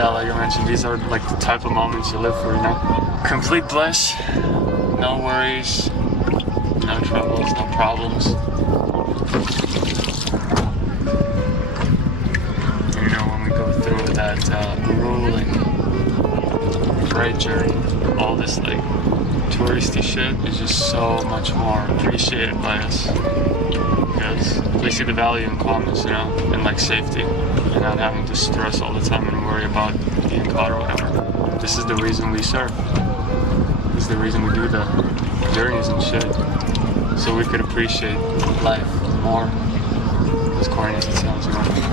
yeah, like I mentioned, these are like the type of moments you live for, you know? Complete bliss, no worries, no troubles, no problems. You know, when we go through that grueling freight journey, all this like touristy shit is just so much more appreciated by us. Because we see the value in calmness, you know, and like safety, and not having to stress all the time and worry about being caught or whatever. This is the reason we surf. This is the reason we do the journeys and shit. So we could appreciate life more. As corny as it sounds, you know.